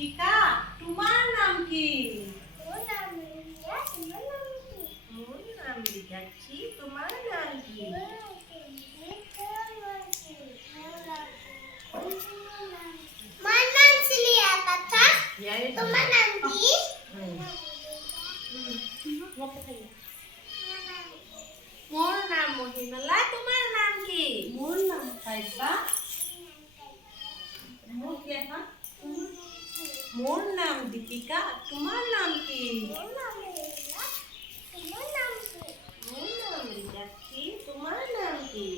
দীপিকা, তোমার নাম কি? ওর নাম রিয়া, তোমার নাম কি? মোর নাম রিয়াক্ষী, তোমার নাম কি? মার নাম সিলিয়া পাতা, তোমার নাম কি? মোর নাম মহিমালা, তোমার নাম কি? মোর নাম কাইবা। মোর কি এখন? মোর নাম দীপিকা, তোমার নাম কি? ওর নাম রিয়া, তোমার নাম কি? মোর নাম রিয়াক্ষী, তোমার নাম কি?